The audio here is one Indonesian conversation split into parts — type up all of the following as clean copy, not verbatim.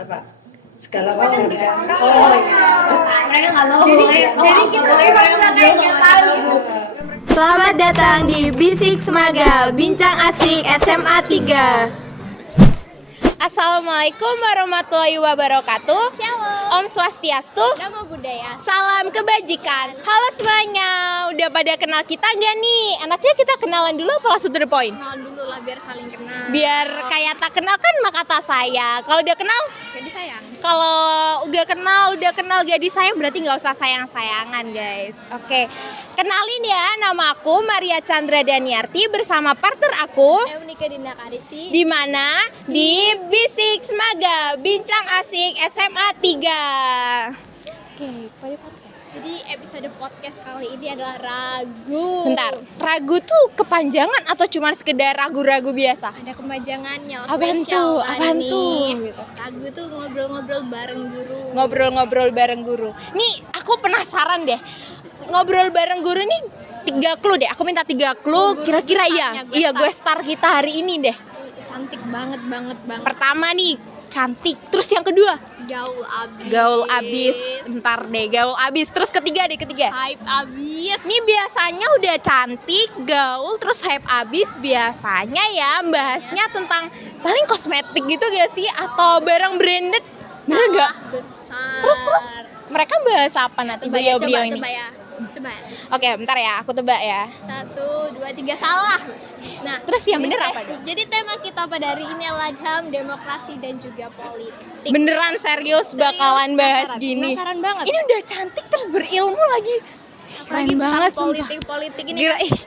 Apa? Segala waktu dengan kau. Oh iya. Mereka nggak mau. Jadi kita kayak nggak tahu gitu. Selamat datang di Bisik Semagal, Bincang Asik SMA 3. Assalamualaikum warahmatullahi wabarakatuh. Shalom. Om Swastiastu. Namo Buddhaya. Salam kebajikan. Halo semuanya, udah pada kenal kita nggak nih? Enaknya kita kenalan dulu apa langsung to the point? Kenalan dulu lah biar saling kenal. Biar kayak tak kenal kan maka tak sayang. Kalau udah kenal, Jadi sayang. kalau udah kenal jadi sayang berarti nggak usah sayang-sayangan guys. Oke, kenalin ya, nama aku Maria Chandra Daniarti bersama partner aku. Eunika Dinda Karisti. Di mana? Di Bisik Semaga, Bincang Asik SMA 3. Oke, pada podcast. Jadi episode podcast kali ini adalah ragu. Bentar, ragu tuh kepanjangan atau cuma sekedar ragu-ragu biasa? Ada kepanjangannya. Apaan tuh? Apaan tuh? Gitu. Ragu tuh ngobrol-ngobrol bareng guru. Ngobrol-ngobrol bareng guru. Nih, aku penasaran deh. Ngobrol bareng guru nih 3 clue deh. Aku minta 3 clue. Guru Kira-kira startnya, iya gue star kita hari ini deh. Cantik banget. Pertama nih, cantik. Terus yang kedua? Gaul abis. Gaul abis. Bentar deh, gaul abis. Terus ketiga. Hype abis. Ini biasanya udah cantik, gaul, terus hype abis. Biasanya ya bahasnya tentang paling kosmetik gitu gak sih? Atau barang branded, bener gak? Besar. Terus mereka bahas apa nanti beliau-beliau ini? Tebak. Oke, bentar ya, aku tebak ya. 1, 2, 3 salah. Nah, Terus yang jadi bener apa dong? Jadi tema kita pada hari ini adalah HAM, demokrasi dan juga politik. Beneran serius bakalan bahas penasaran. gini. Penasaran banget. Ini udah cantik terus berilmu lagi. Apalagi Keren tentang banget sumpah. politik ini.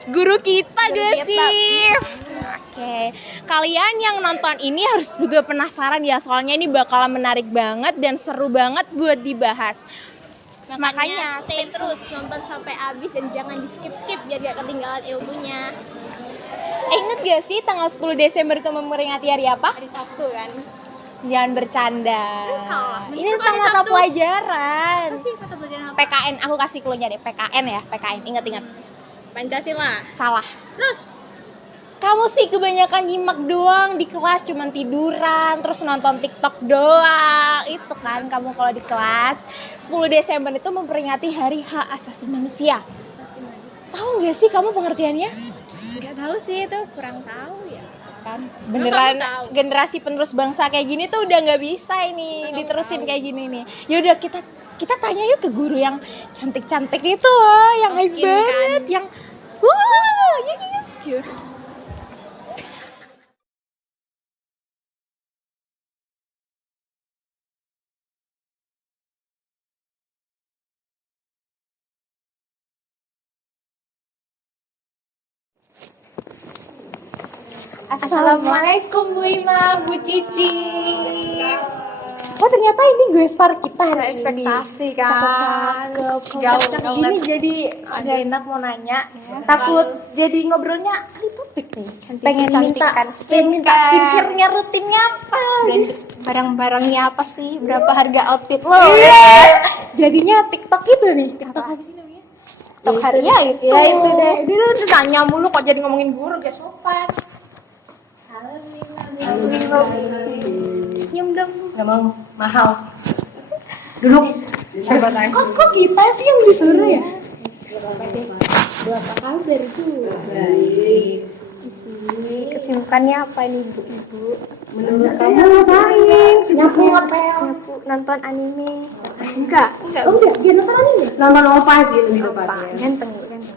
Guru kita Guru gak kita. sih? Oke, kalian yang nonton ini harus juga penasaran ya, soalnya ini bakalan menarik banget dan seru banget buat dibahas. Makanya stay terus nonton sampai habis dan jangan di skip biar gak ketinggalan ilmunya. Ingat gak sih tanggal 10 Desember itu memperingati hari apa? Hari Sabtu kan. Jangan bercanda. Salah. Ini Bukan tentang hari mata Sabtu. pelajaran. Apa sih mata pelajaran apa? PKN, aku kasih clue-nya deh. PKN ya, PKN. Ingat. Pancasila. Salah. Terus Kamu sih kebanyakan nyimak doang di kelas, cuman tiduran, terus nonton TikTok doang. Itu kan kamu kalau di kelas. 10 Desember itu memperingati Hari Hak Asasi Manusia. asasi manusia. Tahu nggak sih kamu pengertiannya? Gak tahu sih itu, kurang tahu ya. Kan beneran kamu tahu? generasi penerus bangsa kayak gini tuh udah nggak bisa ini diterusin kayak gini nih. Yaudah kita tanya yuk ke guru yang cantik-cantik itu loh, yang hype Mungkin banget, kan. yang wow, yuk. Assalamualaikum Bu Ima, Bu Cici. Oh ternyata ini gue star kita hari ini. Ekspektasi kan. Cakep-cakep. Gaul Cakep banget. gini jadi agak enak mau nanya. Takut jadi ngobrolnya ini topik nih. Pengen minta skincare-nya rutinnya apa? Barang-barangnya apa sih? Berapa harga outfit lo? Jadinya TikTok itu nih. TikTok apa sih namanya? TikTok hari ya itu. Ya itu deh. Dia udah nanya mulu kok jadi ngomongin guru gak sopan. Senyum dong. Gak mau, mahal. Duduk. Siapa tanya? Kok kita sih yang disuruh ya? Apa kabar itu? Baik. Kesibukannya apa ini ibu-ibu? Menurut kamu baik. Nyapu ngepel. Nonton anime? Enggak. Oh udah, dia nonton anime? Nonton opa sih lebih tepatnya. Ganteng.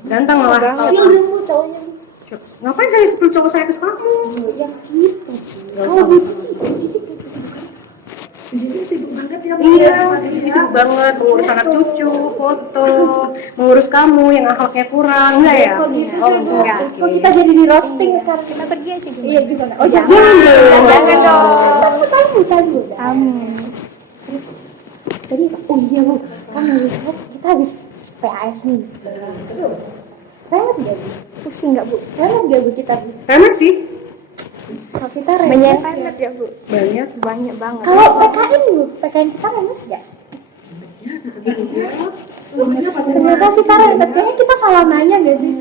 Ganteng malah. Ini udah mau cowoknya. Ngapain saya sepuluh cowok saya ke kamu? Ya gitu. Oh, Oh, Bu Cici. Cici sibuk banget ya. Iya, Cici sibuk banget mengurus anak cucu, foto, mengurus kamu yang akhlaknya kurang, enggak ya? Kok gitu Oh, sih, Bu? enggak. Kok kita jadi di roasting sekarang? Kita pergi aja gimana? Iya gimana? Oh Jangan jangan dong. Tamu. Kamu. Tadi oh iya Bu, kan kita habis PAS nih. Remet gak Bu? Pusing nggak bu? Remet gak Bu kita Bu? Remet sih. Kalau kita remet. Banyak banget ya bu? Banyak. Banyak banget. Kalau PKN Bu, PKN kita remet gak? Ternyata kita remet, kayaknya kita salah nanya gak sih?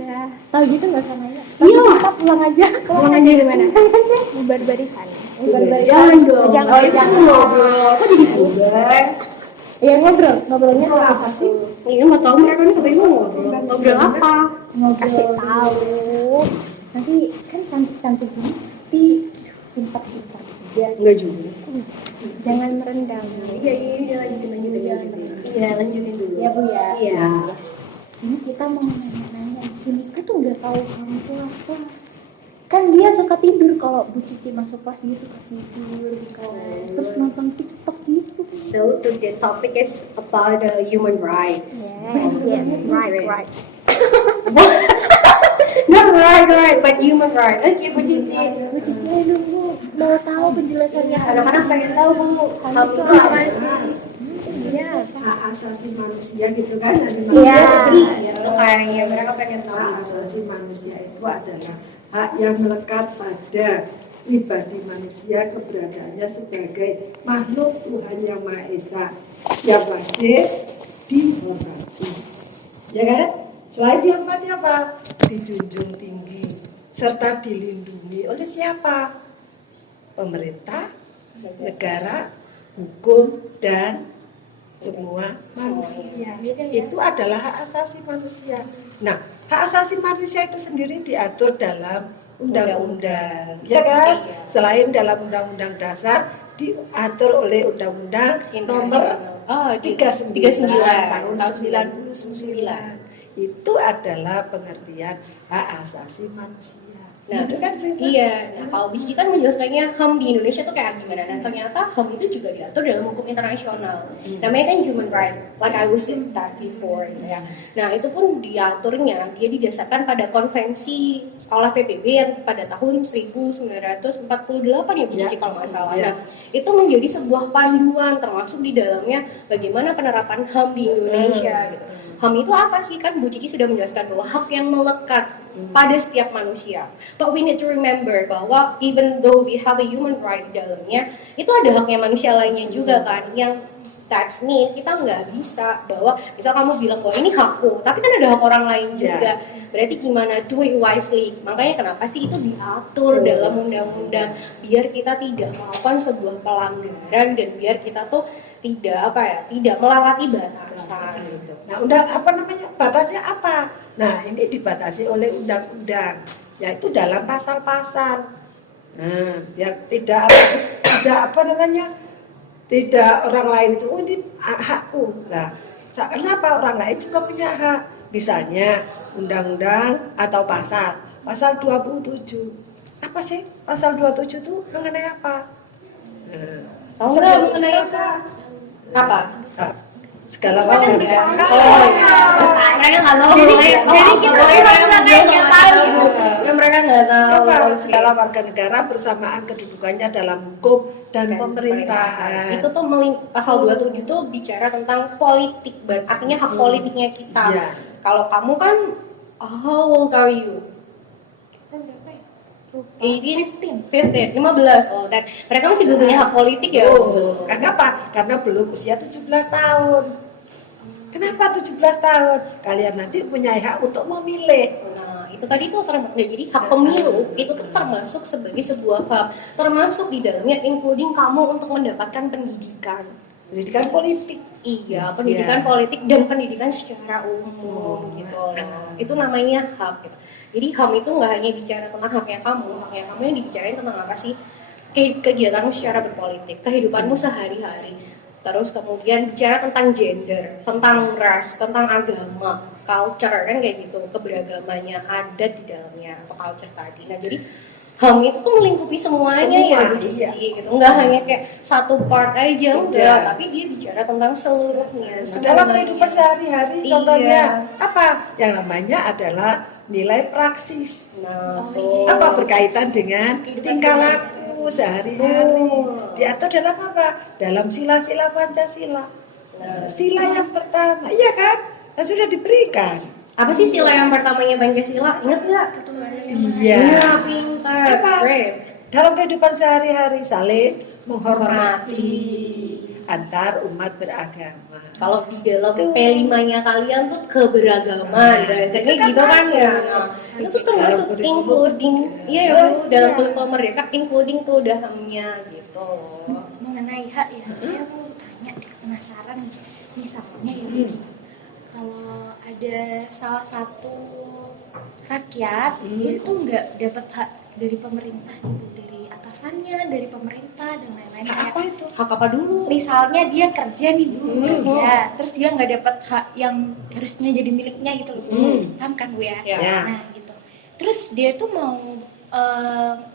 Tahu gitu nggak salah nanya. Iya. Kita pulang aja. Pulang aja gimana? Bubar barisan. Jangan dong. Jangan ngobrol. Kok jadi bubar? Ya ngobrolnya soal apa sih? Iya nggak tahu mereka nih katanya mau ngobrol. Ngobrol apa? Kasih tahu. Nanti kan cantik-cantik ini pasti pintar-pintar juga. Enggak juga. Jangan merendah. Iya udah lanjutin. Iya lanjutin dulu. Ya Bu ya. Iya. Ini kita mau nanya-nanya, si Mika tuh nggak tahu kamu tuh apa. Kan dia suka tidur kalau Bu Cici masuk kelas, dia suka tidur di kelas. Terus nonton TikTok gitu. So the topic is about human rights. Yes, right. Not right, but human rights. Oke, Bu Cici. Bu Cici dulu mau tahu penjelasannya. Anak-anak pengen tahu Bu, Kamu HAM tuh itu apa apa sih? Iya. Hak asasi manusia gitu kan, ada Iya. Itu kayaknya mereka pengen tahu. hak asasi manusia itu adalah hak yang melekat pada pribadi manusia, keberadaannya sebagai makhluk Tuhan yang Maha Esa yang wajib dihormati, ya kan? Selain dihormati apa? Dijunjung tinggi serta dilindungi oleh siapa? Pemerintah, negara, hukum, dan semua manusia. Itu adalah hak asasi manusia. Nah, hak asasi manusia itu sendiri diatur dalam undang-undang, ya kan? Selain dalam undang-undang dasar, diatur oleh undang-undang nomor 39 tahun 99. Itu adalah pengertian hak asasi manusia. Nah, itu kan Frida? iya. Nah, kalau Bisji kan menjelaskannya HAM di Indonesia tuh kayak gimana? Dan ternyata HAM itu juga diatur dalam hukum internasional. Namanya kan human right, like I was said that before. Ya. Nah, itu pun diaturnya, dia didasarkan pada konvensi sekolah PBB yang pada tahun 1948 ya, Bisji kalau nggak salah. Ya. Nah, itu menjadi sebuah panduan termasuk di dalamnya bagaimana penerapan HAM di Indonesia gitu. HAM itu apa sih? Kan Bu Cici sudah menjelaskan bahwa hak yang melekat pada setiap manusia. But we need to remember bahwa even though we have a human right di dalamnya, itu ada haknya manusia lainnya juga kan, yang that's mean kita nggak bisa bahwa misal kamu bilang bahwa ini hakku, tapi kan ada hak orang lain juga. Berarti gimana? Do it wisely. Makanya kenapa sih itu diatur dalam undang-undang biar kita tidak melakukan sebuah pelanggaran dan biar kita tuh tidak melewati batasan gitu. Nah, batasnya apa? Nah, ini dibatasi oleh undang-undang, yaitu dalam pasal-pasal. Nah, biar tidak orang lain itu, oh ini hakku. Nah, kenapa orang lain juga punya hak? Misalnya undang-undang atau pasal 27. Apa sih pasal 27 itu mengenai apa? Tahu nggak mengenai apa? Apa? Segala warga negara. Mereka nggak tahu. Jadi kita nggak tahu. Mereka nggak tahu. Segala warga negara bersamaan kedudukannya dalam hukum dan pemerintahan. Itu tuh pasal 27 tuh bicara tentang politik, artinya hak politiknya kita. Iya. Kalau kamu kan, how old are you? 15. Oh, dan mereka masih belum punya hak politik ya? Kenapa? Karena belum usia 17 tahun. Kenapa 17 tahun? Kalian nanti punya hak untuk memilih. Nah, itu tadi tuh jadi hak pemilu itu tuh termasuk sebagai sebuah hak, termasuk di dalamnya including kamu untuk mendapatkan pendidikan. Pendidikan politik. Iya, pendidikan politik dan pendidikan secara umum gitu. Nah, itu namanya hak gitu. Jadi HAM itu nggak hanya bicara tentang haknya kamu yang dibicarain tentang apa sih? Kegiatanmu secara berpolitik, kehidupanmu sehari-hari. Terus kemudian bicara tentang gender, tentang ras, tentang agama, culture kan kayak gitu, keberagamannya ada di dalamnya atau culture tadi. Nah, jadi HAM itu tuh melingkupi semuanya ya Bu Cici gitu. Nggak hanya kayak satu part aja enggak, tapi dia bicara tentang seluruhnya. Dalam kehidupan sehari-hari contohnya apa? Yang namanya adalah nilai praksis. Nah, apa berkaitan dengan tingkah laku sehari-hari. Diatur dalam apa? Dalam sila-sila Pancasila. Sila yang pertama, iya kan? Nah, sudah diberikan. Apa sih sila yang pertamanya Pancasila? Ingat nggak? Iya. Pintar. Apa? Great. Dalam kehidupan sehari-hari saling menghormati. antar umat beragama. Kalau di dalam P5-nya kalian tuh keberagaman, rasanya itu kan gitu kan ya. masuk. Nah, itu tuh termasuk Dalam kurikulum. including, iya ya Bu, dalam Iya. kurikulum Merdeka including tuh udah HAM-nya gitu. Mengenai hak ya, saya mau tanya deh, penasaran misalnya ya Bu, kalau ada salah satu rakyat dia itu nggak dapat hak dari pemerintah gitu, dari atasannya, dari pemerintah dan lain-lain, kayak Apa itu? Hak apa dulu? misalnya dia kerja nih Bu, kerja terus dia nggak dapat hak yang harusnya jadi miliknya gitu loh, paham kan Bu ya? Ya. Nah gitu, terus dia tuh mau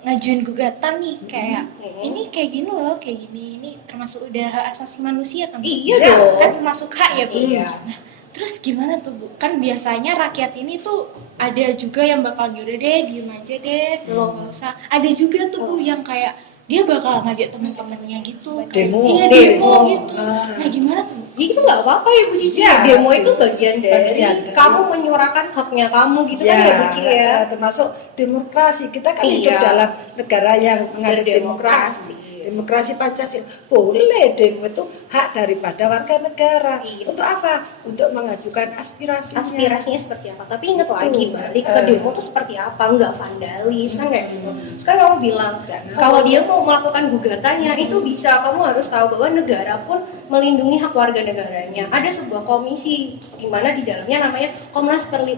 ngajuin gugatan nih, kayak ini kayak gini loh, kayak gini, ini termasuk udah hak asasi manusia kan Bu? Iya dong. Kan termasuk hak ya Bu. Iya. Nah, terus gimana tuh Bu? Kan biasanya rakyat ini tuh ada juga yang bakal yaudah deh diem aja deh, nggak usah. Ada juga tuh Bu yang kayak dia bakal ngajak teman-temannya gitu, kayak, Demo. iya demo gitu. Ah. Nah gimana tuh Bu? Ya itu nggak apa-apa ya Bu Cici. Ya, Demo betul. itu bagian dari Bagian dari- kamu menyuarakan haknya kamu gitu kan ya Bu Cici ya. termasuk demokrasi. Kita kan Iya. hidup dalam negara yang menganut Berdemokrasi. demokrasi. Demokrasi Pancasila. Boleh demo itu hak daripada warga negara. Iya. Untuk apa? Untuk mengajukan aspirasinya. Aspirasinya seperti apa? Tapi ingat lagi Betul. balik ke demo tuh seperti apa? Nggak vandalis kan kayak gitu. Sekarang kamu bilang kalau dia mau melakukan gugatannya itu bisa, kamu harus tahu bahwa negara pun melindungi hak warga negaranya. Ada sebuah komisi di mana di dalamnya namanya Komnas HAM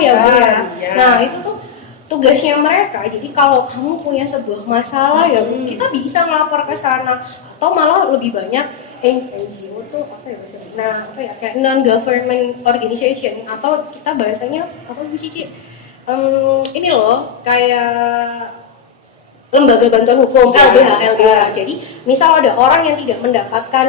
ya Bu ya. Iya. Nah itu tuh tugasnya mereka. Jadi kalau kamu punya sebuah masalah ya kita bisa ngelapor ke sana, atau malah lebih banyak NGO tuh apa ya bahasanya? Nah apa ya, kayak non government organization, atau kita bahasanya apa Bu Cici? Ini loh kayak lembaga bantuan hukum, LBH. Jadi misal ada orang yang tidak mendapatkan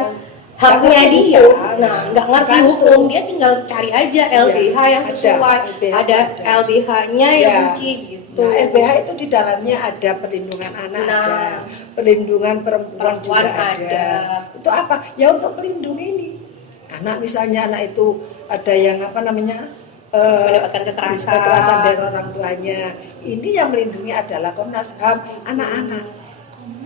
haknya ngerti dia, hukum. nah nggak ngerti Bantu. hukum, dia tinggal cari aja LBH yang ada. sesuai, LBH ada ada. LBH-nya ya Ya. Bu Ci gitu. Nah, LBH itu di dalamnya ada perlindungan anak, Nah. ada perlindungan perempuan juga Perempuan ada. ada. Itu apa? Ya untuk melindungi ini. Anak misalnya anak itu ada yang apa namanya Mendapatkan kekerasan. dari orang tuanya. Ini yang melindungi adalah Komnas HAM anak-anak.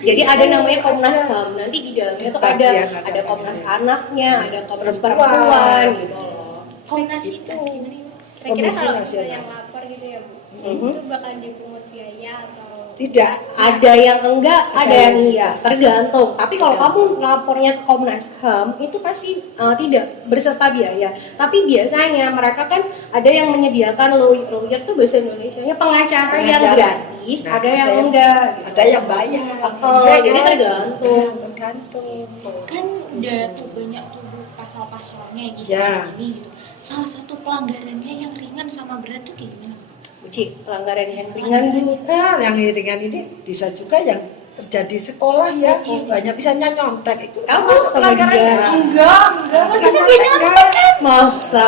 Jadi ada namanya Komnas Ada. HAM, nanti di dalamnya tuh Bagian ada Komnas bagian. anaknya, ada Komnas Perempuan. perempuan gitu loh. Komnas itu gimana Ibu? Kira-kira Komisi kalau Nasional. misalnya yang lapor gitu ya Bu, itu bakal dipungut biaya atau Tidak. Ada yang enggak, ada yang yang iya, tergantung. Tapi kalau kamu lapornya ke Komnas HAM itu pasti tidak berserta biaya. Tapi biasanya mereka kan ada yang menyediakan lawyer tuh bahasa Indonesianya pengacara yang Pengacara. gratis, Nah, ada yang ada yang- enggak. Gitu. Ada yang bayar. Jadi tergantung. Tergantung. Kan udah tuh banyak tuh Bu, pasal-pasalnya gitu, Ya. ini gitu. Salah satu pelanggarannya yang ringan sama berat tuh kayak gimana? Uci, pelanggaran yang ringan dulu. Nah, yang ringan ini bisa juga yang terjadi sekolah ya, banyak bisa nyontek itu. Kamu termasuk sama pelanggaran dia? ya. Enggak. Kita nyontek. Masa?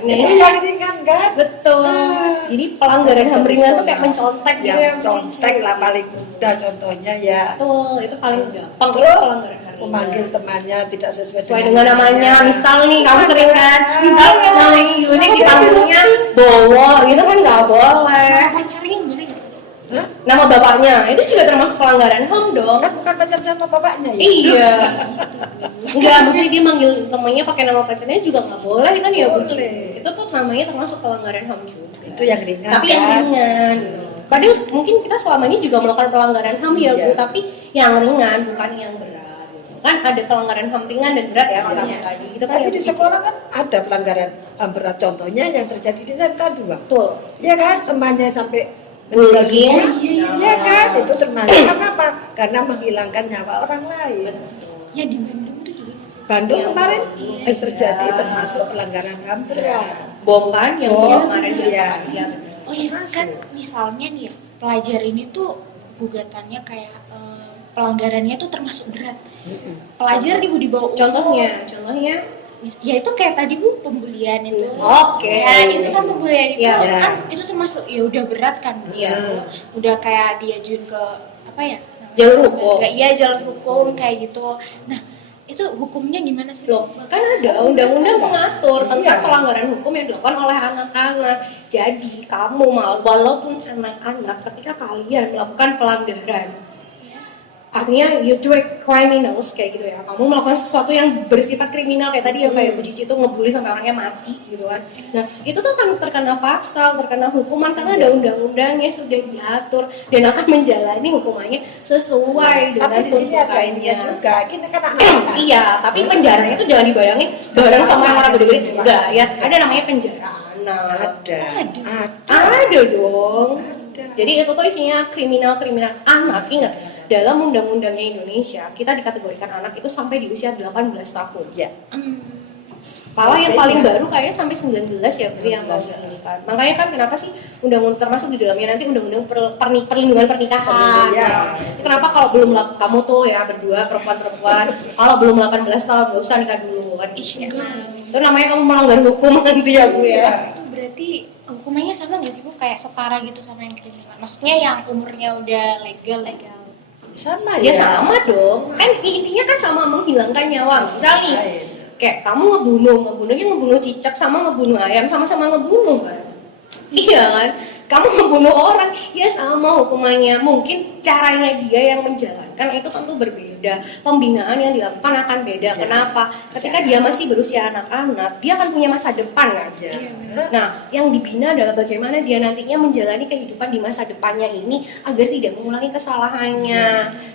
Itu yang ringan kan? Betul. Ah. Jadi pelanggaran HAM ringan tuh kayak mencontek gitu ya. Yang contek lah paling mudah contohnya ya. Betul, itu paling gampang. Itu Terus pelanggaran HAM ringan. memanggil temannya tidak Sesuai dengan namanya, misal nih kamu Ada. sering kan, misal namanya unik dipanggilnya Bowo, gitu kan nggak boleh. Pacarnya boleh nggak sih? Hah? Nama bapaknya, itu juga termasuk pelanggaran HAM dong. Kan bukan pacar sama bapaknya ya? Iya. Enggak, maksudnya dia manggil temannya pakai nama pacarnya juga nggak boleh kan ya Bu? Boleh. Itu tuh namanya termasuk pelanggaran HAM juga. Itu yang ringan. Tapi yang kan? ringan gitu. Padahal mungkin kita selama ini juga melakukan pelanggaran HAM ya Bu, Iya. tapi yang ringan bukan yang berat gitu. Kan ada pelanggaran HAM ringan dan berat ya kalau Iya. tadi gitu kan. Tapi ya, di Bu. sekolah kan ada pelanggaran HAM berat, contohnya yang terjadi di SMK 2. Betul. Ya kan, temannya sampai Bullying. Iya kan, itu termasuk karena apa? Karena menghilangkan nyawa orang lain. Ya di Bandung tuh juga nggak sih? Bandung Yang kemarin iya. terjadi termasuk pelanggaran HAM berat. Bom kan yang Bom, bom kemarin iya. dia. Iya. Oh iya Masuk. kan misalnya nih ya, pelajar ini tuh gugatannya kayak pelanggarannya tuh termasuk berat. Pelajar nih Bu di bawah umur. Contohnya, Ya itu kayak tadi Bu, pembulian itu. Oke. Ya itu kan pembulian itu Ya. kan itu termasuk ya udah berat kan Bu. Iya. Udah kayak diajuin ke apa ya? Jalur hukum. Iya jalur hukum kayak gitu. Nah itu hukumnya gimana sih? Loh, kan ada undang-undang mengatur tentang Iya. pelanggaran hukum yang dilakukan oleh anak-anak. Jadi kamu walaupun anak-anak ketika kalian melakukan pelanggaran, artinya you do it criminals kayak gitu ya, kamu melakukan sesuatu yang bersifat kriminal kayak tadi ya, kayak Bu Cici itu ngebully sampai orangnya mati gitu kan. Nah itu tuh akan terkena pasal, terkena hukuman karena ada undang-undangnya sudah diatur dan akan menjalani hukumannya sesuai dengan Tapi di sini ada ininya tuntutannya. juga, kita kan anak-anak. Iya, tapi penjaranya itu jangan dibayangin bareng sama yang orang gede-gede, enggak ya, ada namanya penjara anak. Ada dong. Jadi itu tuh isinya kriminal-kriminal anak. Ingat, dalam undang-undangnya Indonesia, kita dikategorikan anak itu sampai di usia 18 tahun. Ya. Kalau yang paling baru kayaknya sampai 19 ya Bu yang mau menikah. Makanya kan kenapa sih undang-undang termasuk di dalamnya nanti undang-undang perlindungan pernikahan. Ya. Itu kenapa kalau belum kamu tuh ya berdua perempuan-perempuan, kalau belum 18 tahun gak usah nikah dulu kan. Itu namanya kamu melanggar hukum nanti ya Bu ya. Itu berarti hukumannya sama nggak sih Bu? Kayak setara gitu sama yang kriminal? Maksudnya yang umurnya udah legal. Sama Ya sama dong. Kan intinya kan sama menghilangkan nyawa. Misal nih, kayak kamu ngebunuh cicak sama ngebunuh ayam sama-sama ngebunuh kan. Iya kan? Kamu ngebunuh orang, ya sama hukumannya. Mungkin caranya dia yang menjalankan itu tentu berbeda. Pembinaan yang dilakukan akan beda. Kenapa? Ketika dia masih berusia anak-anak, dia akan punya masa depan kan? Nah, yang dibina adalah bagaimana dia nantinya menjalani kehidupan di masa depannya ini agar tidak mengulangi kesalahannya.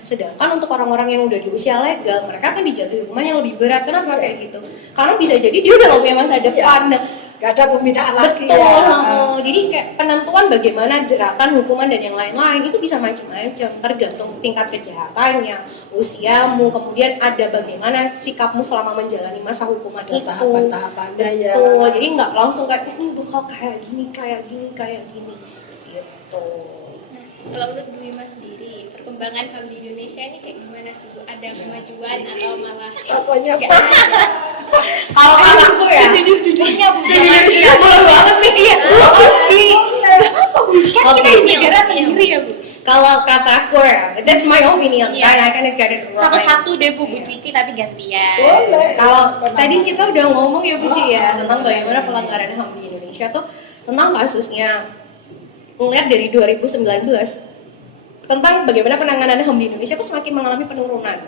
Sedangkan untuk orang-orang yang udah di usia legal, mereka akan dijatuhi hukuman yang lebih berat. Kenapa kayak gitu? Karena bisa jadi dia udah gak punya masa depan. Nah, Gak ada pembinaan lagi. betul. Ya. Jadi kayak penentuan bagaimana jeratan, hukuman dan yang lain-lain itu bisa macam-macam tergantung tingkat kejahatannya, usiamu, kemudian ada bagaimana sikapmu selama menjalani masa hukuman Ada itu. tahapan-tahapannya ya. Betul. Jadi nggak langsung kayak ini bakal kayak gini gitu. Kalau menurut Bu Wima sendiri, perkembangan HAM di Indonesia ini kayak gimana sih Bu? Ada kemajuan atau malah Pokoknya nggak ada? Kalau kataku ya, Sejujurnya Bu, sejujurnya boleh banget nih ya. kan kita di negara sendiri ya Bu. Kalau kataku ya, that's my opinion. Iya. Kan I can get it right. Satu-satu deh Bu Cici tapi gantian. boleh. Kalau tadi kita udah ngomong ya Bu Ci ya tentang bagaimana pelanggaran HAM di Indonesia tuh tentang kasusnya ngeliat dari 2019 tentang bagaimana penanganan HAM di Indonesia tuh semakin mengalami penurunan.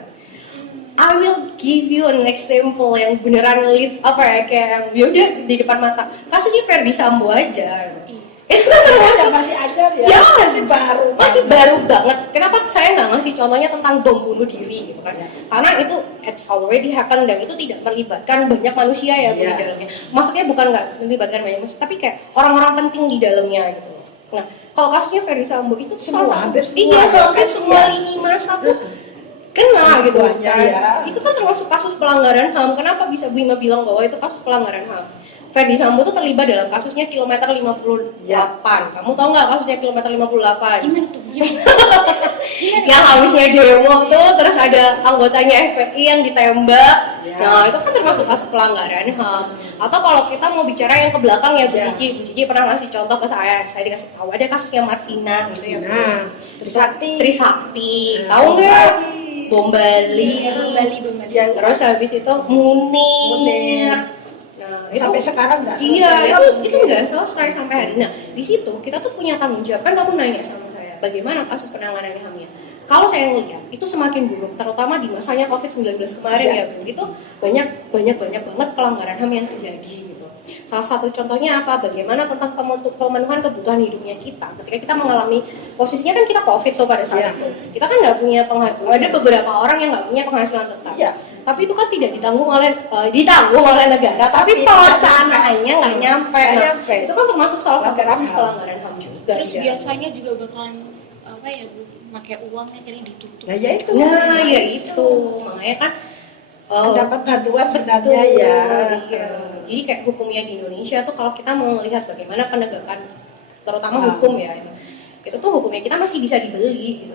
I will give you an example yang beneran kayak ya udah di depan mata. Kasusnya Ferdy Sambo aja. Itu kan termasuk masih ajar ya. Ya, masih baru banget. Kenapa saya nggak ngasih contohnya tentang bom bunuh diri gitu kan? Karena itu it's already happen dan itu tidak melibatkan banyak manusia ya di dalamnya. Maksudnya bukan nggak melibatkan banyak manusia, tapi kayak orang-orang penting di dalamnya gitu. Nah, kalau kasusnya Ferdy Sambo itu hampir semua. iya, hampir semua lini masa tuh kena gitu kan. Ya. Itu kan termasuk kasus pelanggaran HAM. Kenapa bisa Bu Ima bilang bahwa itu kasus pelanggaran HAM? Ferdy Sambo tuh terlibat dalam kasusnya kilometer 58. Kamu tahu nggak kasusnya kilometer 58? Gimana tuh? Yang habisnya demo tuh terus ada anggotanya FPI yang ditembak. Nah, itu kan termasuk kasus pelanggaran HAM. Atau kalau kita mau bicara yang ke belakang ya Bu Cici pernah ngasih contoh ke saya dikasih tahu ada kasusnya Marsina gitu ya. Trisakti. Tahu nggak? Bom Bali. Terus habis itu Munir. Nah, itu sampai sekarang nggak selesai. Iya, itu nggak selesai sampai hari ini. Nah, di situ kita tuh punya tanggung jawab. Kan kamu nanya sama saya, bagaimana kasus penanganan HAM-nya? Kalau saya melihat itu semakin buruk, terutama di masanya COVID-19 kemarin ya Bu. Itu banyak banget pelanggaran HAM yang terjadi gitu. Salah satu contohnya apa? Bagaimana tentang pemenuhan kebutuhan hidupnya kita. Ketika kita mengalami posisinya kan kita COVID pada saat itu. Kita kan nggak punya ada beberapa orang yang nggak punya penghasilan tetap. Tapi itu kan tidak ditanggung oleh negara, tapi pelaksanaannya nggak nyampe. Nah, itu kan termasuk salah satu kasus pelanggaran HAM juga. Terus biasanya juga bakalan apa ya Bu, pakai uangnya jadi ditutup. Nah ya itu. Makanya kan dapat bantuan sebenarnya ya. Iya. Jadi kayak hukumnya di Indonesia tuh kalau kita mau melihat bagaimana penegakan terutama hukum ya itu tuh hukumnya kita masih bisa dibeli gitu.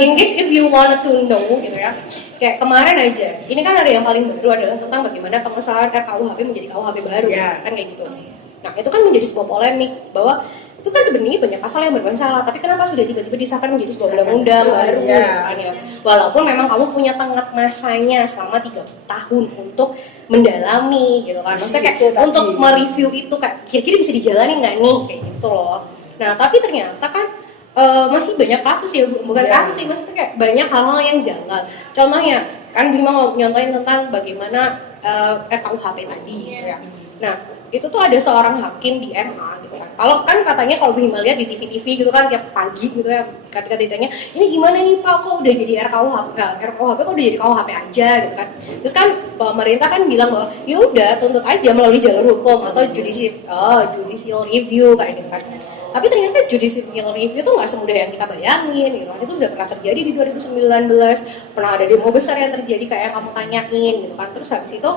In case if you wanted to know gitu ya. Kayak kemarin aja, ini kan ada yang paling baru adalah tentang bagaimana pengesahan RKUHP menjadi KUHP baru kan kayak gitu. Nah, itu kan menjadi sebuah polemik bahwa itu kan sebenarnya banyak pasal yang bermasalah, tapi kenapa sudah tiba-tiba disahkan menjadi sebuah undang-undang baru kan ya. Walaupun memang kamu punya tenggat masanya selama 3 tahun untuk mendalami gitu kan. Maksudnya kayak untuk mereview itu kayak kira-kira bisa dijalani nggak nih kayak gitu loh. Nah, tapi ternyata kan masih banyak kasus ya, bukan Iya. kasus sih, maksudnya kayak banyak hal-hal yang janggal. Contohnya kan Bima nyontohin tentang bagaimana RKUHP tadi gitu ya. Nah itu tuh ada seorang hakim di MA gitu kan. Kalau kan katanya kalau Bima lihat di TV-TV gitu kan tiap pagi gitu ya, ketika ditanya ini gimana nih Pak, kok udah jadi RKUHP kok udah jadi KUHP aja gitu kan. Terus kan pemerintah kan bilang bahwa ya udah tuntut aja melalui jalur hukum atau judicial review kayak gitu kan. Tapi ternyata judicial review tuh nggak semudah yang kita bayangin gitu kan. Itu sudah pernah terjadi di 2019, pernah ada demo besar yang terjadi kayak yang kamu tanyain gitu kan. Terus habis itu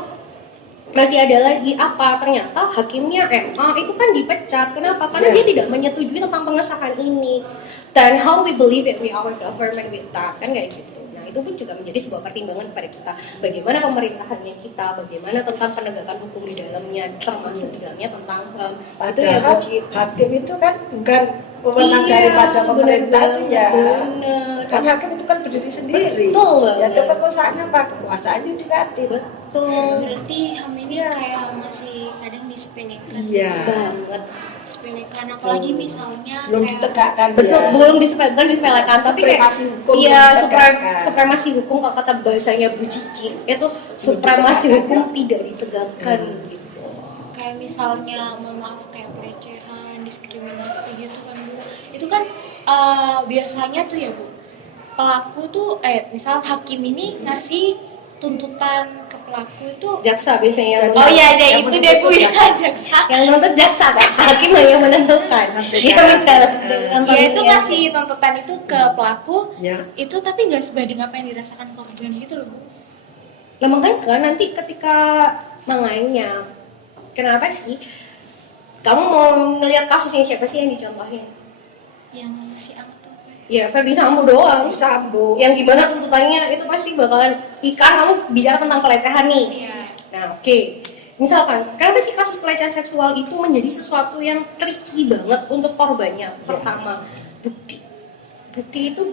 masih ada lagi apa, ternyata hakimnya MA itu kan dipecat. Kenapa? Karena dia tidak menyetujui tentang pengesahan ini. Dan how we believe it, we our government with that, kan kayak gitu. Nah itu pun juga menjadi sebuah pertimbangan pada kita, bagaimana pemerintahannya kita, bagaimana tentang penegakan hukum di dalamnya, termasuk di dalamnya tentang itu ya Padahal Buci. hakim itu kan bukan wewenang daripada pemerintah itu ya. Bener. Kan hakim itu kan berdiri sendiri. Betul Ya banget. kekuasaan apa? Kekuasaan yudikatif. Betul Berarti HAM ini kayak masih kadang disepelekan. Iya. banget. Disepelekan, apalagi misalnya Belum kayak ditegakkan Betul, ya. belum disepelekan, tapi kayak Supremasi hukum iya, belum ditegakkan. supremasi hukum kalau kata bahasanya Bu Cici itu supremasi hukum tidak ditegakkan gitu. kayak misalnya mohon maaf kayak pelecehan, diskriminasi gitu kan Bu. Itu kan biasanya tuh ya Bu, pelaku tuh misal hakim ini ngasih tuntutan ke pelaku itu Jaksa biasanya yang Jaksa. oh iya ada Yang itu menuntut deh Bu ya jaksa. jaksa. yang nuntut jaksa hakim yang menentukan. Iya betul. Ya itu kasih tuntutan itu ke pelaku Ya. itu tapi nggak sebanding apa yang dirasakan korban gitu loh Bu. Lah makanya kan nanti ketika makanya kenapa sih kamu mau ngelihat kasusnya siapa sih yang dicontohin? Yang ngasih amat tuh apa ya? Ya Ferdi Sambo doang. Sambo. Yang gimana tuntutannya itu pasti bakalan ikan, kamu bicara tentang pelecehan nih. Iya. Nah oke, misalkan kenapa sih kasus pelecehan seksual itu menjadi sesuatu yang tricky banget untuk korbannya? Pertama, bukti itu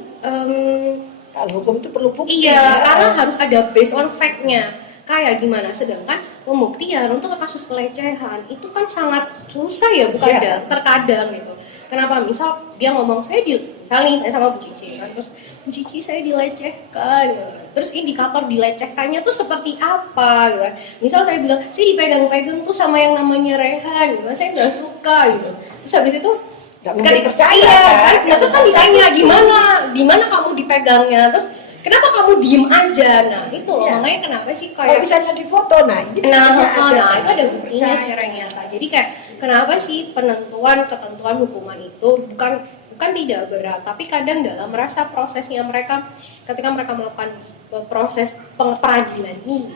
Kalau hukum itu perlu bukti. iya, ya. karena harus ada based on fact-nya. Kayak gimana? Sedangkan pembuktian untuk kasus pelecehan itu kan sangat susah ya, bukan Iya. terkadang gitu. Kenapa? Misal dia ngomong saya saya sama Bu Cici kan, terus Bu Cici saya dilecehkan, terus indikator dilecehkannya tuh seperti apa gitu kan. Misal saya bilang saya dipegang-pegang tuh sama yang namanya Rehan gitu kan, saya nggak suka gitu. Terus habis itu Nggak mungkin percaya iya, kan? Nah, terus kan ditanya gimana kamu dipegangnya, terus kenapa kamu diem aja? Nah itu loh, Iya. makanya kenapa sih Kalau kayak misalnya di foto, nah ini nah buktinya itu ada buktinya Percaya. secara nyata. Jadi kayak kenapa sih ketentuan hukuman itu bukan tidak berat, tapi kadang dalam rasa prosesnya mereka ketika mereka melakukan proses peradilan ini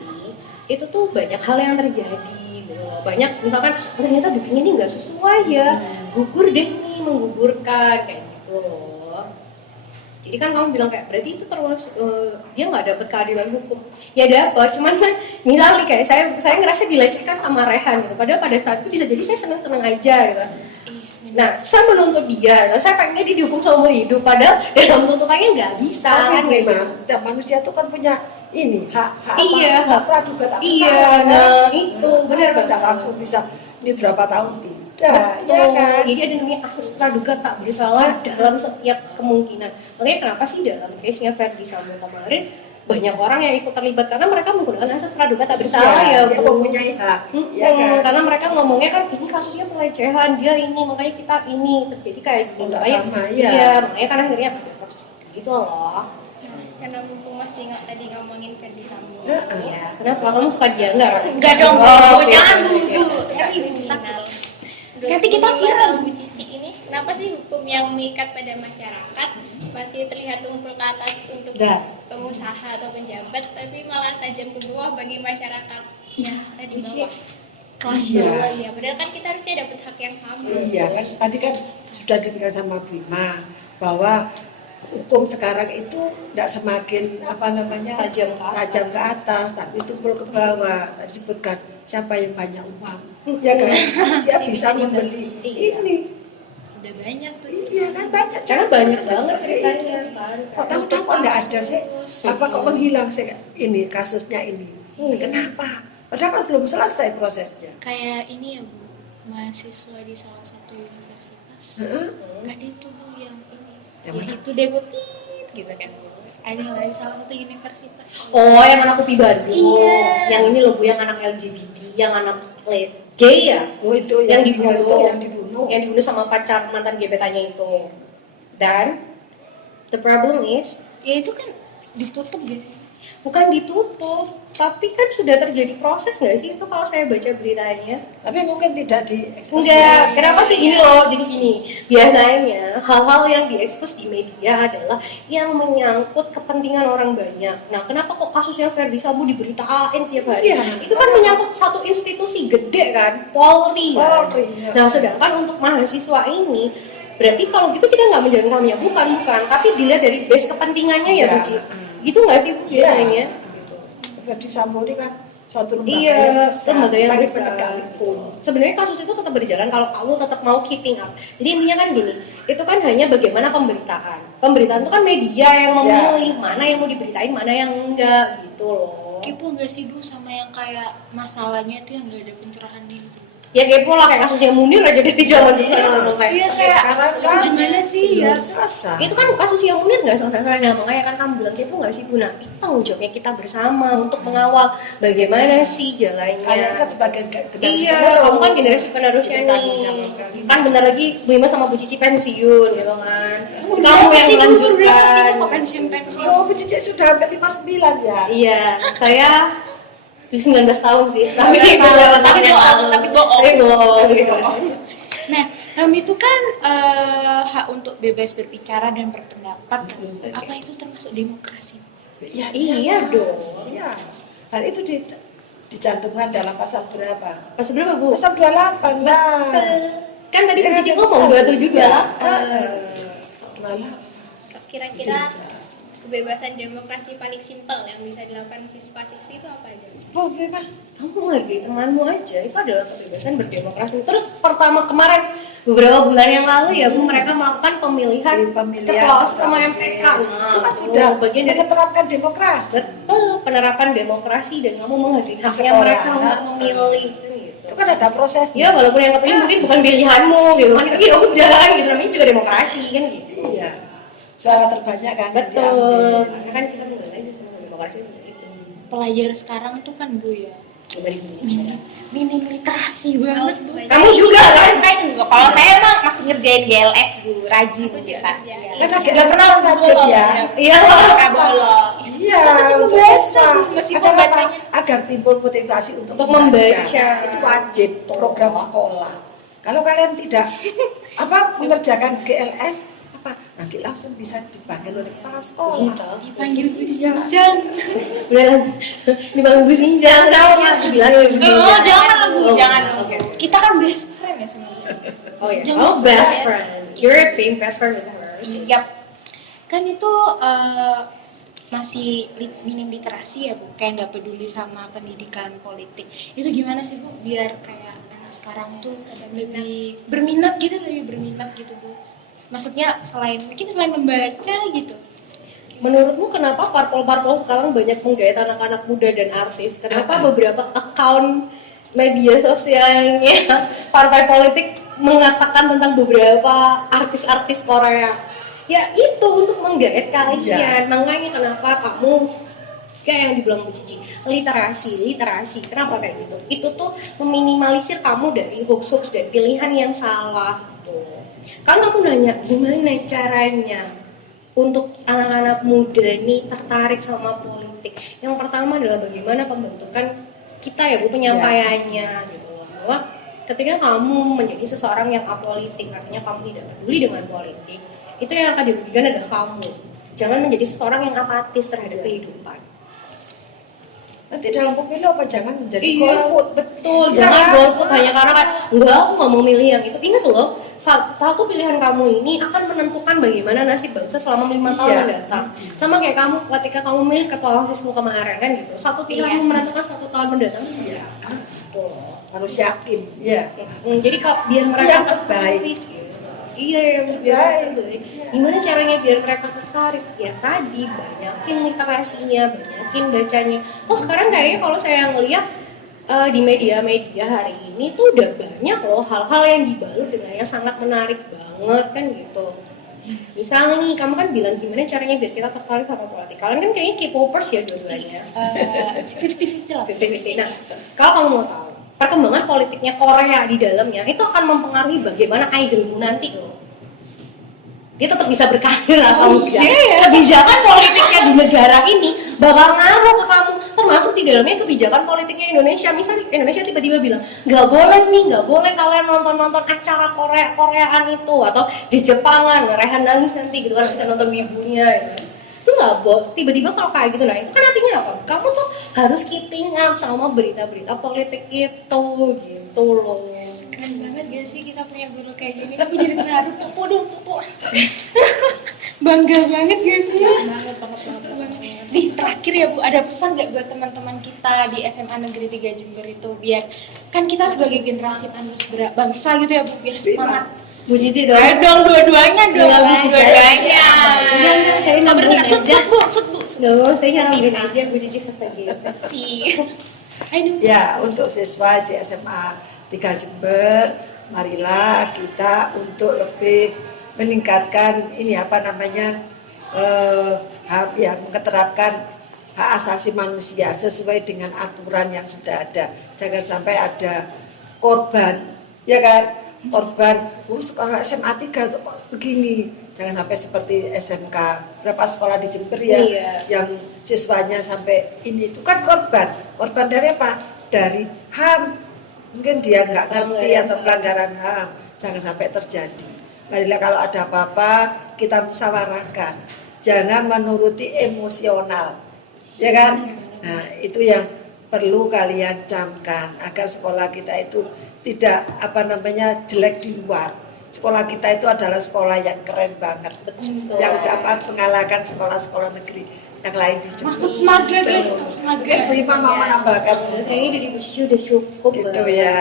itu tuh banyak hal yang terjadi gitu loh. Banyak misalkan ternyata buktinya ini nggak sesuai ya, gugur deh nih, menggugurkan kayak gitu loh. Jadi kan kamu bilang kayak berarti itu termasuk dia nggak dapat keadilan hukum. Ya dapat, cuman kan misalnya kayak saya ngerasa dilecehkan sama Rehan gitu. Padahal pada saat itu bisa jadi saya seneng-seneng aja gitu. Nah, saya menuntut dia, dan saya pengennya dia dihukum seumur hidup. Padahal dalam tuntutannya nggak bisa kan kayak gitu. memang setiap manusia itu kan punya ini hak Iya, hak praduga tak Iya, bersalah, nah kan? itu benar Tidak banget. langsung bisa ini berapa tahun tidak, Betul. ya kan? Jadi ada namanya asas praduga tak bersalah dalam setiap kemungkinan. Makanya kenapa sih dalam case-nya Ferdi Sambo kemarin banyak orang yang ikut terlibat karena mereka menggunakan asas praduga tak bersalah ya, dia Bu. mempunyai hak, ya kan? Karena mereka ngomongnya kan ini kasusnya pelecehan, dia ini makanya kita ini terjadi kayak gini. Nggak Makanya sama, iya. iya, makanya kan akhirnya proses gitu loh. Karena mumpung masih ingat tadi ngomongin Ferdi Sambo. Iya, kenapa kamu suka dia enggak? Enggak dong, Oh, Bu. Jangan oke, Bu. oke, Bu. oke. Saya Kriminal. Nanti kita Bahas viral. sama Bu Cici ini, kenapa sih hukum yang mengikat pada masyarakat masih terlihat tumpul ke atas untuk Nah. pengusaha atau penjabat, tapi malah tajam ke bawah bagi masyarakat yang ada di bawah kelas Iya. bawah ya. Padahal kan kita harusnya dapat hak yang sama. Iya kan tadi kan sudah dibilang sama Bima bahwa hukum sekarang itu tidak semakin apa namanya tajam ke atas tapi tumpul ke bawah. Tadi disebutkan siapa yang banyak uang, ya kan dia bisa membeli ini. Udah banyak tuh. Iya kan banyak. Karena banyak banget seperti ceritanya itu. kan. Kok tahu-tahu kok nggak ada sih? Apa kok menghilang sih ini kasusnya ini? Kenapa? Padahal kan belum selesai prosesnya. Kayak ini ya Bu, mahasiswa di salah satu universitas. Heeh. Kan itu Bu yang ini Ya itu deh Bu, gitu kan Bu. Ada lagi salah satu universitas. Oh, yang anak UPI Bandung. Iya. Yang ini loh Bu, yang anak LGBT, yang anak gay ya? Oh itu Yang tinggal dibunuh. itu yang dibunuh. Yang dibunuh sama pacar mantan gebetannya itu. Dan the problem is, Ya itu kan ditutup ya. bukan ditutup, tapi kan sudah terjadi proses nggak sih itu kalau saya baca beritanya? Tapi mungkin tidak diekspos. Enggak, kenapa sih gini loh? Jadi gini, biasanya hal-hal yang diekspos di media adalah yang menyangkut kepentingan orang banyak. Nah, kenapa kok kasusnya Verdi Sambo diberitain tiap hari? Iya. Itu kan menyangkut satu institusi gede kan, Polri kan. Polri, iya. Nah, sedangkan untuk mahasiswa ini, berarti kalau gitu kita nggak menjalankan ya, bukan, tapi dilihat dari base kepentingannya ya, Iya. Bu Ci? Gitu nggak sih Bu biasanya? Verdi Sambo ini kan suatu lembaga Iya, yang besar, lembaga yang sebagai besar. penegak hukum. Sebenarnya kasus itu tetap berjalan kalau kamu tetap mau keeping up. Jadi intinya kan gini, itu kan hanya bagaimana pemberitaan. Pemberitaan itu kan media yang memilih mana yang mau diberitain, mana yang enggak gitu loh. Kepo nggak sih Bu sama yang kayak masalahnya itu yang nggak ada pencerahannya gitu? Ya kepo lah kayak kasusnya Munir aja dari zaman dulu nggak selesai. Iya Sampai sekarang kan gimana sih ya? belum selesai. Itu kan kasus yang Munir nggak selesai. Nah makanya kan kamu bilang kepo nggak sih Bu? Nah itu tanggung jawabnya kita bersama untuk mengawal bagaimana sih jalannya. Kalian kan sebagai generasi Iya, penerus. kamu kan generasi penerusnya Kita tanggung nih. jawab kali. Kan bentar lagi Bu Ima sama Bu Cici pensiun gitu kan. Kamu yang melanjutkan. pensiun. Oh, Bu Cici sudah hampir 59 ya. Iya, saya di 19 tahun sih. Tapi bohong gitu. Nah, itu kan hak untuk bebas berbicara dan berpendapat. Apa itu termasuk demokrasi? Iya, Iya dong. Iya. Dan itu dicantumkan dalam pasal berapa? Pas berapa Bu? Pasal 28 lah. Kan tadi Bu Cici ngomong 27 Ya. 28. Kira-kira kebebasan demokrasi paling simpel yang bisa dilakukan siswa-siswi itu apa aja? Boleh lah. Kamu menghargai temanmu aja, itu adalah kebebasan berdemokrasi. Terus pertama kemarin beberapa bulan yang lalu ya Bu, mereka melakukan pemilihan ketua OSIS sama MPK. Itu kan sudah bagian dari menerapkan demokrasi. betul penerapan demokrasi dan kamu menghargai haknya Sekolah. mereka untuk memilih gitu. Itu kan ada prosesnya. Ya walaupun yang kepilih mungkin bukan pilihanmu gitu kan, ya udah gitu, namanya juga demokrasi kan gitu. Iya. Suara terbanyak kan. Betul, diambil. makanya kan kita mengenai sistem demokrasi seperti itu. Pelajar sekarang itu kan Bu ya, Coba di sini. minim literasi banget Bu. Kamu juga kan? Kalau saya emang masih ngerjain GLS Bu, rajin kita. Kan agak kenal wajib ya. Iya. bolong. Iya, untuk membaca, siswa. meskipun Agar apa? bacanya. Agar timbul motivasi untuk membaca. Itu wajib program sekolah. Kalau kalian tidak mengerjakan GLS nanti langsung bisa dipanggil oleh kepala sekolah. Dipanggil Bu Sinjang. Udah dibangun Bu Sinjang, tahu ya? Bilang Bu Sinjang. Oh, jangan lah, Bu, Oh, jangan. oke. Kita kan best friend ya sama Bu Sinjang. Oh ya, oh best friend. You're being best friend with her. Yap. Kan itu masih minim literasi ya Bu, kayak nggak peduli sama pendidikan politik. Itu gimana sih Bu, biar kayak anak sekarang tuh lebih berminat gitu Bu. Maksudnya selain membaca gitu. Menurutmu kenapa parpol-parpol sekarang banyak menggait anak-anak muda dan artis? Kenapa beberapa account media sosialnya partai politik mengatakan tentang beberapa artis-artis Korea? Ya itu untuk menggait kalian. Makanya kenapa kamu kayak yang dibilang Bu Cici, literasi. Kenapa kayak gitu? Itu tuh meminimalisir kamu dari hoax dan pilihan yang salah. Tuh. Kalau kamu nanya gimana caranya untuk anak-anak muda ini tertarik sama politik, yang pertama adalah bagaimana pembentukan kita ya Bu, penyampaiannya gitu loh, bahwa ketika kamu menjadi seseorang yang apolitik, artinya kamu tidak peduli dengan politik, itu yang akan dirugikan adalah kamu. Jangan menjadi seseorang yang apatis terhadap kehidupan. Nanti dalam pemilu apa jangan menjadi Iya, golput. betul. Ya. Jangan golput hanya karena kan enggak, aku nggak mau milih yang itu. Ingat loh, satu pilihan kamu ini akan menentukan bagaimana nasib bangsa selama 5 tahun Iya. mendatang. Sama kayak kamu ketika kamu milih ketua OSISmu kemarin kan gitu. Satu pilihanmu menentukan 1 tahun mendatang seperti apa. Gitu loh. Harus yakin. Iya. Jadi kalau biar Itu mereka yang terbaik. tertarik, gitu. Iya, yang biar terbaik. Gimana caranya biar mereka tertarik? Ya tadi banyakin literasinya, banyakin bacanya. Oh sekarang kayaknya kalau saya ngeliat di media-media hari ini tuh udah banyak loh hal-hal yang dibalut dengan yang sangat menarik banget kan gitu. Misal nih, kamu kan bilang gimana caranya biar kita tertarik sama politik. Kalian kan kayaknya K-popers ya dua-duanya. 50-50 lah. 50-50. Nah, kalau kamu mau tahu perkembangan politiknya Korea di dalamnya itu akan mempengaruhi bagaimana idolmu nanti loh. Dia tetap bisa berkarir atau enggak. Kebijakan politiknya di negara ini bakal ngaruh ke kamu, termasuk di dalamnya kebijakan politiknya Indonesia. Misalnya Indonesia tiba-tiba bilang nggak boleh kalian nonton acara Koreaan itu, atau di Jepangan Rehan nangis nanti gitu kan, bisa nonton wibunya gitu. Itu nggak boleh. Tiba-tiba kalau kayak gitu, nah itu kan artinya apa? Kamu tuh harus keeping up sama berita-berita politik itu gitu loh. Keren banget gak sih kita punya guru kayak gini? Aku jadi terharu, popo. Bangga banget gak sih? Banget. Di terakhir ya Bu, ada pesan gak buat teman-teman kita di SMA Negeri 3 Jember itu, biar kan kita sebagai generasi penerus bangsa gitu ya Bu, biar semangat. Bu Cici dong. Ayo dong dua-duanya dong. Iya, Bu Cici. Dua-duanya. Enggak, saya nambahin aja. Sud Bu. Loh, saya nambahin aja Bu Cici selesai gitu. Ayo. Ya, untuk siswa di SMA 3 Jember, marilah kita untuk lebih meningkatkan ini mengeterapkan hak asasi manusia sesuai dengan aturan yang sudah ada. Jangan sampai ada korban, ya kan? Korban, sekolah SMA 3 begini. Jangan sampai seperti SMK. Berapa sekolah di Jember ya, yang siswanya sampai ini itu kan korban. Korban dari apa? Dari HAM. Mungkin dia nggak ngerti atau pelanggaran HAM. Jangan sampai terjadi. Marilah kalau ada apa-apa kita musyawarahkan. Jangan menuruti emosional, ya kan? Nah itu yang perlu kalian camkan agar sekolah kita itu tidak jelek di luar. Sekolah kita itu adalah sekolah yang keren banget, yang dapat mengalahkan sekolah-sekolah negeri yang lain di Jember. Masuk Semaga guys, Semaga. Ivan mau menambahkan Kayaknya dari Bu Cici udah cukup gitu banget. ya.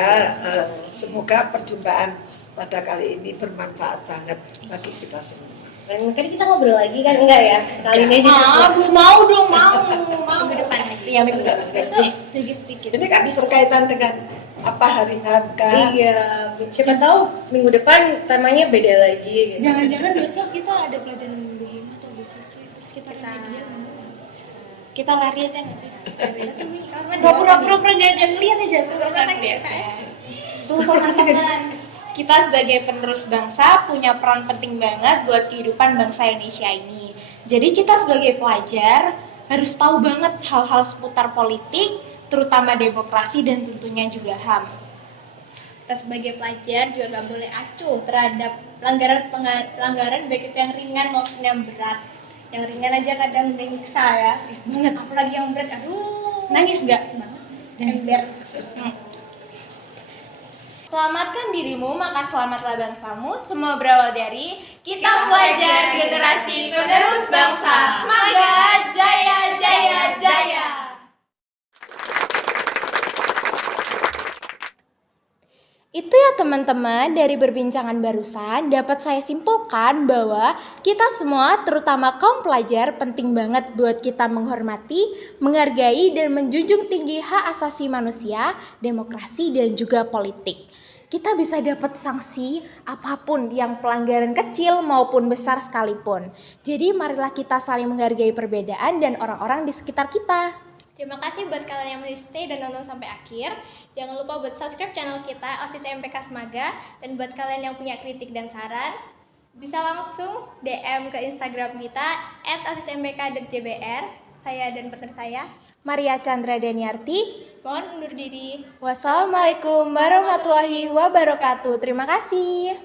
Semoga perjumpaan pada kali ini bermanfaat banget bagi kita semua. Mungkin kita ngobrol lagi kan, enggak ya? Sekali ini aja cukup. Mau dong, mau. Minggu depan aja. Iya, minggu depan. Besok sedikit-sedikit. Ini kan berkaitan dengan apa hari HAM kan? Iya, siapa tahu minggu depan temanya beda lagi gitu. Jangan-jangan besok kita ada pelajaran Bu Hima atau Bu Cici, terus kita lari dia. Kita lari aja nggak sih? Pura-pura jangan lihat aja. Pura-pura lihat. Tuh teman-teman, kita sebagai penerus bangsa punya peran penting banget buat kehidupan bangsa Indonesia ini. Jadi kita sebagai pelajar harus tahu banget hal-hal seputar politik, terutama demokrasi dan tentunya juga HAM. Kita sebagai pelajar juga nggak boleh acuh terhadap pelanggaran baik itu yang ringan maupun yang berat. Yang ringan aja kadang menyiksa ya, banget. Apalagi yang berat, aduh. Nangis nggak? Ember. Selamatkan dirimu, maka selamatlah bangsamu. Semua berawal dari kita pelajar generasi penerus bangsa. Semoga jaya, jaya, jaya. Itu ya teman-teman, dari perbincangan barusan dapat saya simpulkan bahwa kita semua terutama kaum pelajar penting banget buat kita menghormati, menghargai dan menjunjung tinggi hak asasi manusia, demokrasi dan juga politik. Kita bisa dapat sanksi apapun yang pelanggaran kecil maupun besar sekalipun. Jadi marilah kita saling menghargai perbedaan dan orang-orang di sekitar kita. Terima kasih buat kalian yang masih stay dan nonton sampai akhir. Jangan lupa buat subscribe channel kita OSIS MPK Semaga. Dan buat kalian yang punya kritik dan saran, bisa langsung DM ke Instagram kita @osismpk.jbr. Saya dan partner saya Maria Chandra Daniarti. mohon undur diri. Wassalamualaikum warahmatullahi wabarakatuh. Terima kasih.